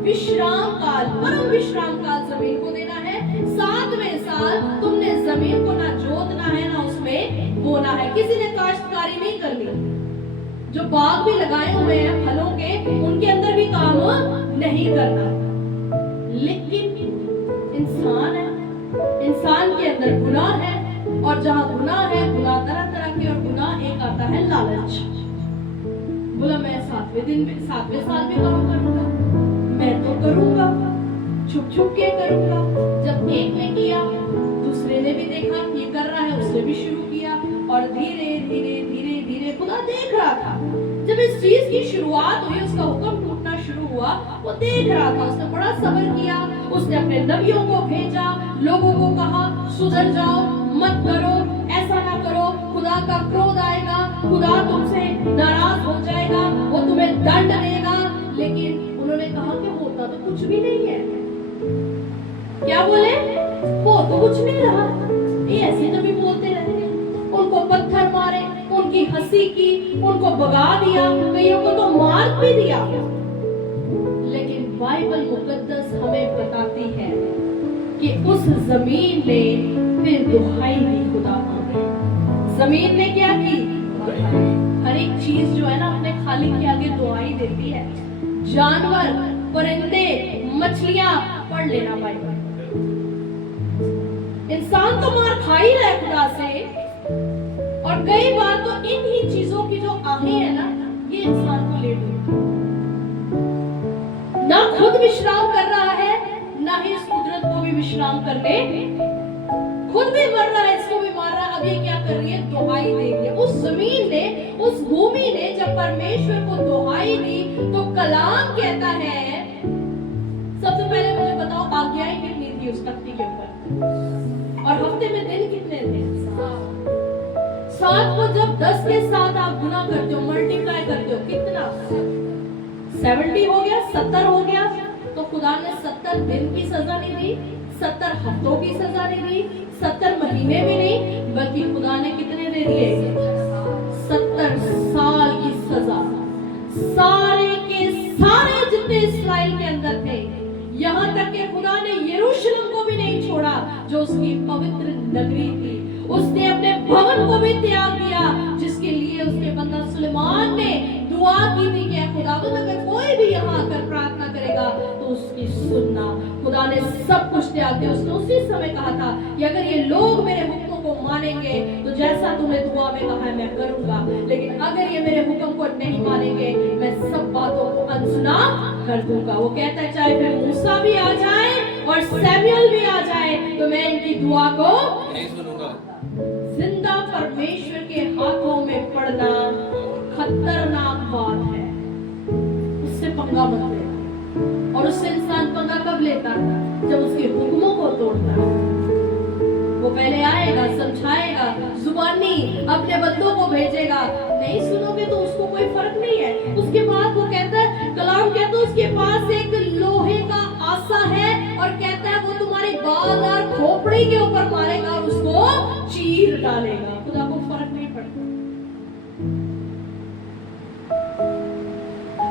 विश्राम काल, परम विश्राम काल जमीन को देना है। 7वें साल तुमने जमीन को ना जोतना है ना उसमें बोना है। किसी ने काश्तकारी नहीं करनी। जो बाग भी लगाए हुए हैं फलों के, उनके अंदर भी काम नहीं करना। लेकिन इंसान है, इंसान के अंदर गुनाह है, और जहां गुनाह है, गुनाह तरह तरह के, और गुनाह एक आता है लालच। बोला मैं 7वें साल भी काम करूंगा, मैं तो करूंगा, छुप छुप के करूंगा। जब एक ने किया, दूसरे ने भी देखा ये कर रहा है, उसने भी शुरू किया, और धीरे धीरे धीरे धीरे खुदा देख रहा था। जब इस चीज की शुरुआत हुई, उसका हुक्म टूटना शुरू हुआ, वो देख रहा था। उसने बड़ा सब्र किया, उसने अपने नबियों को भेजा, लोगों को कहा सुधर जाओ, मत करो, ऐसा ना करो, खुदा का क्रोध आएगा, खुदा तुमसे नाराज हो जाएगा, वो तुम्हें दंड देगा। लेकिन उन्होंने कहा कि होता तो कुछ भी नहीं है। क्या बोले? वो तो कुछ नहीं रहा। ये ऐसे नबी बोलते रहते हैं। उनको पत्थर मारे, उनकी हंसी की, उनको भगा दिया, कईयों को तो मार भी दिया। लेकिन बाइबल मुकद्दस हमें बताती है कि उस जमीन ने फिर दुहाई दी खुदा को। जमीन ने क्या की? हर एक चीज जो है ना अपने खालिक के आगे दुहाई देती है। जानवर, परिंदे, मछलियां, पढ़ लेना बाइबल। इंसान तो मार खा ही रहा है खुदा से, और कई बार तो इन्हीं चीजों की जो आहें है ना, ये इंसान को ले डूबती। ना खुद विश्राम कर रहा है, ना ही इस कुदरत को भी विश्राम करने, खुद भी मर रहा है, इसको भी मार रहा है। अब ये क्या कर रही है? दुहाई दे रही है। उस जमीन ने, उस भूमि ने जब परमेश्वर को दुहाई दी, तो कलाम कहता है, सबसे पहले मुझे बताओ आज्ञाएं कितनी थी उस तख्ती के ऊपर, और हफ्ते में दिन कितने थे? 7 को जब 10 के साथ आप गुना करते हो, मल्टीप्लाई करते हो, कितना? 70 हो गया, 70 हो गया। तो खुदा ने 70 दिन की सजा नहीं दी, 70 हफ्तों की सजा नहीं दी, 70 महीने भी नहीं, बल्कि खुदा ने कितने दे दिए? 70 साल की सजा। सारे के सारे जितने इस्राएल के अंदर थे, यहाँ तक कि खुदा ने यरूशलेम को भी नहीं छोड़ा, जो उसकी पवित्र नगरी थी। उसने अपने भवन को भी त्याग दिया, जिसके लिए उसके बंदा सुलेमान ने दुआ की थी कि खुदावंद अगर कोई भी यहाँ आकर प्रार्थना करेगा तो उसकी सुनना। खुदा ने सब कुछ त्याग दिया। उसने उसी समय कहा था कि अगर ये लोग मेरे हुक्मों को मानेंगे तो जैसा तुमने दुआ में कहा है मैं करूंगा, लेकिन अगर ये मेरे हुक्म को नहीं मानेंगे, मैं सब बातों को अनसुना कर दूंगा। वो कहता है चाहे फिर मूसा भी आ जाए और सैमुअल भी आ जाए, तो मैं इनकी दुआ को नहीं सुनूंगा। जिंदा परमेश्वर के हाथों में पड़ना खतरनाक बात है। उससे पंगा मत ले। और उससे इंसान पंगा कब लेता है? जब उसके हुक्मों को तोड़ता है। वो पहले आएगा, समझाएगा, जुबानी अपने बंदों को भेजेगा, नहीं सुनोगे तो उसको कोई फर्क नहीं है। उसके बाद वो कहता है, कलाम कहता है उसके पास एक लोहे का आसा है, और कहता है वो तुम्हारी बाल और खोपड़ी के ऊपर मारेगा और उसको चीर डालेगा। खुदा को फर्क नहीं पड़ता।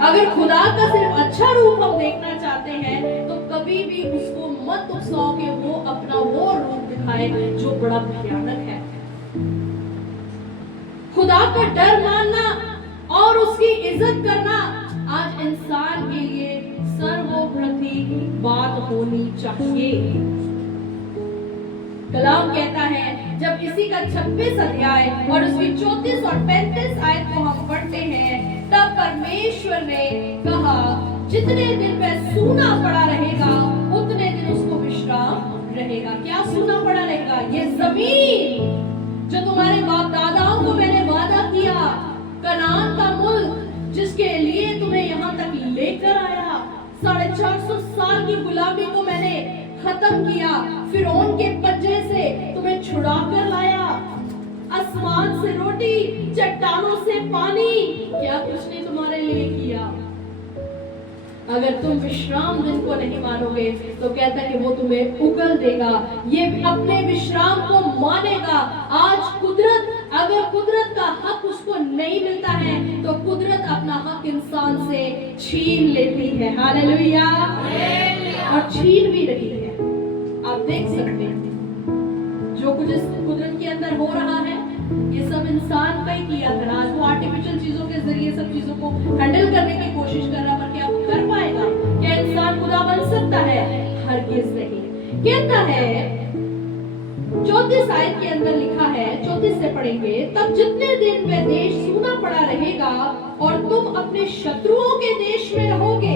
अगर खुदा का सिर्फ अच्छा रूप हम देखना चाहते हैं, तो कभी भी उसको मत उकसाओ कि वो अपना वो रूप दिखाए जो बड़ा भयानक है। खुदा का डर मानना और उसकी इज्जत करना आज इंसान के लिए सर्वप्रथम बात होनी चाहिए। कलाम कहता है, जब इसी का 26 अध्याय और उसकी 34 और 35 आयत को हम पढ़ते हैं, तब परमेश्वर ने कहा जितने दिन वह सूना पड़ा रहेगा उतने दिन उसको विश्राम रहेगा? क्या सुना पड़ा रहेगा? ये जमीन जो तुम्हारे बाप दादाओं को मैंने वादा किया, कनान का मुल्क जिसके लिए तुम्हें यहाँ तक लेकर आया, 450 साल की गुलामी को मैंने खत्म किया, फिरौन के पंजे से तुम्हें छुड़ा कर लाया, आसमान से रोटी, चट्टानों से पानी, क्या कुछ नहीं तुम्हारे लिए किया? अगर तुम विश्राम दिन को नहीं मानोगे तो कहता है कि वो तुम्हें उगल देगा, ये अपने विश्राम को मानेगा। आज कुदरत, अगर कुदरत का हक उसको नहीं मिलता है तो कुदरत अपना हक इंसान से छीन लेती है। हालेलुया। और छीन भी रही है। आप देख सकते हैं जो कुछ इस कुदरत के अंदर हो रहा है, ये सब इंसान का ही किया था। आज वो आर्टिफिशियल चीजों के जरिए सब चीजों को हैंडल करने की कोशिश कर रहा, पर क्या वो कर पाएगा? क्या इंसान खुदा बन सकता है? हरगिज़ नहीं। कहता है 34 आयत के अंदर लिखा है, 34 से पढ़ेंगे, तब जितने दिन वह देश सूना पड़ा रहेगा और तुम अपने शत्रुओं के देश में रहोगे,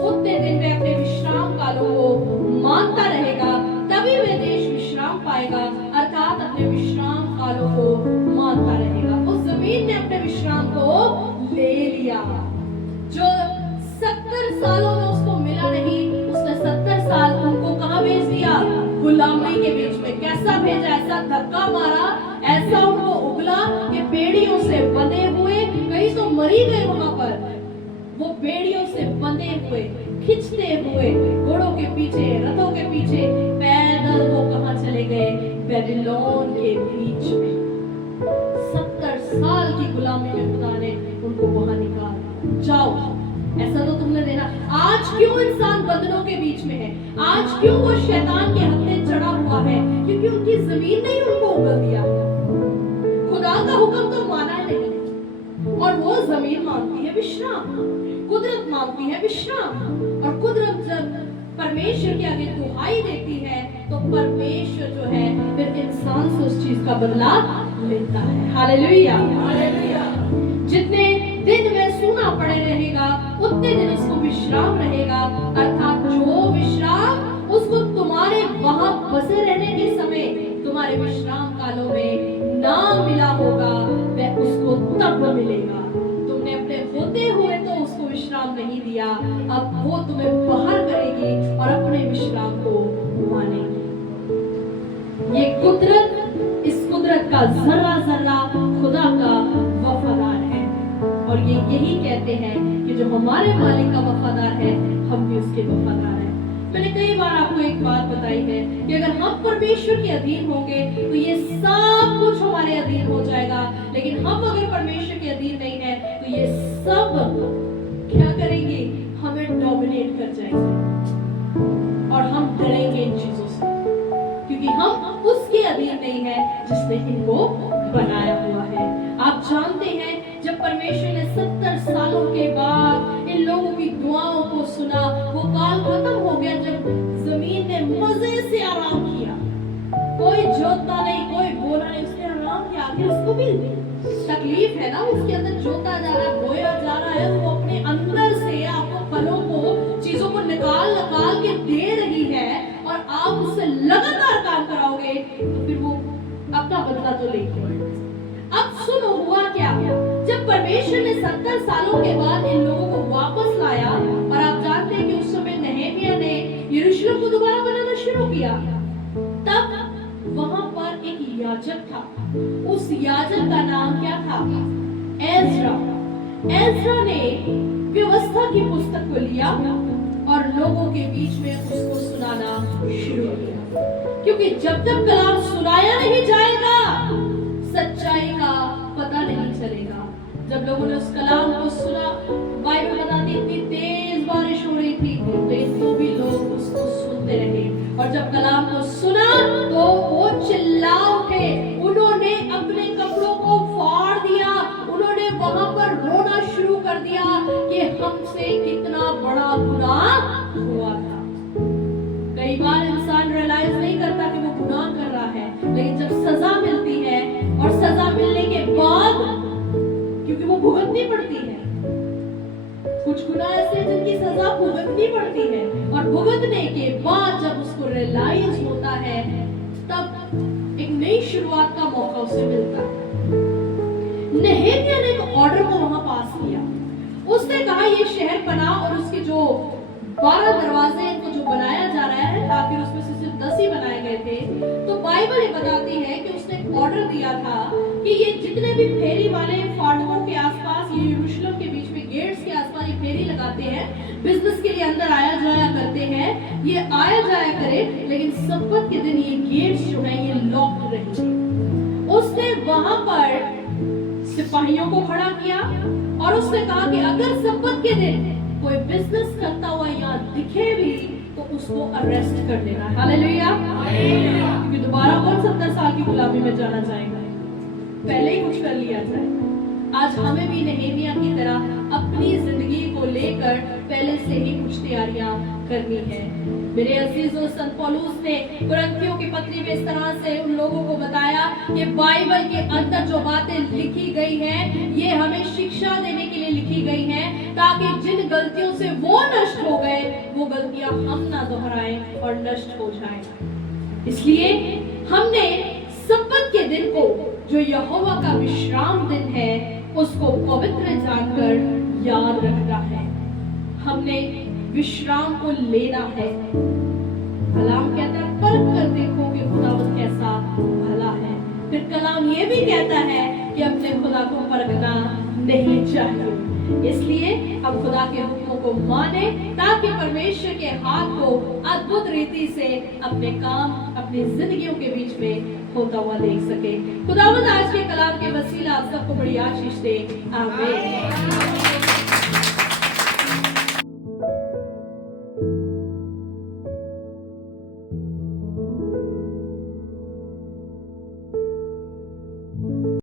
उतने दिन वह अपने विश्राम कालों को मानता रहेगा, तभी वह देश विश्राम पाएगा, अर्थात अपने विश्राम कालों को मानता रहेगा। उस जमीन ने अपने विश्राम को ले लिया जो 70 सालों में उसको मिला नहीं। उसने 70 साल उनको कहां भेज दिया? गुलामी के बीच में। कैसा भेजा? ऐसा धक्का मारा, ऐसा उनको उगला कि बेड़ियों से बंधे हुए, कई तो मरी गए वहां पर, वो बेड़ियों से बंधे हुए, खिंचते हुए, घोड़ों के पीछे, रथों के पीछे, पैदल वो कहां चले गए? बेबीलोन के बीच में। 70 साल की गुलामी में खुदा ने उनको वहां निकाला। जाओ, ऐसा तो तुमने देना। आज क्यों इंसान बंधनों के बीच में है? आज क्यों वो शैतान के हत्थे चढ़ा हुआ है? क्योंकि उनकी जमीन ने उनको उगल दिया। खुदा का हुक्म तो माना नहीं, और वो जमीन मानती है विश्राम, कुदरत मानती है विश्राम। और कुदरत जब परमेश्वर के आगे दुहाई देती है तो परमेश्वर जो है फिर इंसान से उस चीज का बदला लेता है। हालेलुया। जितने दिन वह सूना पड़े रहेगा, उतने दिन उसको विश्राम रहेगा, अर्थात जो विश्राम उसको तुम्हारे वहां बसे रहने के समय, तुम्हारे विश्राम कालों में ना मिला होगा, वह उसको तब मिलेगा। तुमने अपने होते हुए तो उसको विश्राम नहीं दिया, अब वो तुम्हें बाहर करेगी और अपने विश्राम को मानेगी। ये कुदरत, इस कुदरत का जर्रा जर्रा खुदा का वफादार है, और ये यही कहते हैं कि जो हमारे मालिक का वफादार है, हम भी उसके वफादार हैं। मैंने कई बार आपको एक बात बताई है कि अगर हम परमेश्वर के अधीन होंगे तो ये सब कुछ हमारे अधीन हो जाएगा, लेकिन हम अगर परमेश्वर के अधीन नहीं है तो ये सब क्या करेंगे? हमें डोमिनेट कर जाएंगे और हम डरेंगे इन चीजों से, क्योंकि हम उसके अधीन नहीं है जिसने इनको बनाया हुआ है। आप जानते हैं जब परमेश्वर ने 70 सालों के बाद इन लोगों की दुआओं को सुना, वो काल खत्म हो गया जब जमीन ने मजे से आराम किया, कोई जोतता नहीं, कोई बोला नहीं, उसने आराम किया। आखिर उसको भी तकलीफ है ना, उसके अंदर जोता जा रहा है, बोया जा रहा है, वो अपने अंदर से आपको फलों को, चीजों को निकाल निकाल के दे रही है, और आप उससे लगातार काम कराओगे तो फिर वो अपना बदला तो लेगी। अब सुनो हुआ क्या? जब परमेश्वर ने 70 सालों के बाद इन लोगों को वापस लाया, और आप जानते हैं कि उस समय नहेमिया ने यरूशलेम को दोबारा बनाना शुरू किया, तब वहां पर एक याजक था। उस याजक का नाम क्या था? एज्रा। एज्रा ने व्यवस्था की पुस्तक को लिया और लोगों के बीच में उसको सुनाना शुरू किया, क्योंकि जब तक कलाम सुनाया नहीं जाएगा सच्चाई का पता नहीं चलेगा। जब लोगों ने उस कलाम को सुना, बाइबल बताती इतनी तेज बारिश हो रही थी, तो भी लोग उसको सुनते रहे, और जब कलाम को सुना तो वो चिल्ला उठे, उन्होंने अपने कपड़ों को फाड़ दिया, उन्होंने वहां पर रोना शुरू कर दिया कि हमसे कितना बड़ा गुनाह हुआ था। कई बार इंसान रियलाइज नहीं करता कि वो गुनाह कर रहा है, लेकिन जब सजा मिलती है, और सजा मिलने के बाद, क्योंकि वो भुगतनी पड़ती है, कुछ गुनाह ऐसे जिनकी सजा भुगतनी पड़ती है, और भुगतने के बाद जब उसको रियलाइज होता है, तब एक नई शुरुआत का मौका उसे मिलता है। नेहेमिया ने एक ऑर्डर को वहां पास किया। उसने कहा ये शहर बना, और उसके जो 12 दरवाजे इनको जो बनाया जा रहा है, आखिर उसमें से सिर्फ 10 ही बनाए गए थे। तो बाइबल ये बताती है कि उसने एक ऑर्डर दिया था कि ये जितने भी फेरी वाले फाटकों के आसपास, ये यरूशलेम के बीच में गेट्स के आसपास ये फेरी लगाते हैं, बिजनेस के लिए अंदर आया जाया करते हैं, ये आया जाया करे, लेकिन सब्बत के दिन ये गेट्स जो है ये लॉक्ड रहेंगे। उसने वहां पर सिपाहियों को खड़ा किया और उसने कहा कि अगर सब्बत के दिन कोई बिजनेस करता हुआ यहाँ दिखे भी तो उसको अरेस्ट कर लेना। हालेलुया। क्योंकि दोबारा कौन 70 साल की गुलामी में जाना चाहेगा, पहले ही कुछ कर लिया जाए। आज हमें भी नेहेमिया की तरह अपनी जिंदगी को लेकर पहले से ही कुछ तैयारियां करनी है। मेरे अजीजों, संत पौलुस ने कुरिन्थियों की पत्री में इस तरह से उन लोगों को बताया कि बाइबल के अंदर जो बातें लिखी गई हैं, ये हमें शिक्षा देने के लिए लिखी गई हैं, ताकि जिन गलतियों से वो नष्ट हो गए, वो गलतियां हम ना दोहराएं और नष्ट हो जाएं। इसलिए हमने सब्बत के दिन को, जो यहोवा का विश्राम दिन है, उसको पवित्र जानकर याद रखना है। हमने विश्राम को लेना है। कलाम कहता है परख कर देखो कि खुदावंद कैसा भला है। फिर कलाम ये भी कहता है कि अपने खुदा को परखना नहीं चाहिए। इसलिए हम खुदा के हुक्मों को माने, ताकि परमेश्वर के हाथ को अद्भुत रीति से अपने काम, अपनी जिंदगियों के बीच में होता हुआ देख सके। खुदावंद आज के कलाम के वसीला आप सबको बड़ी आशीष दे। आमीन।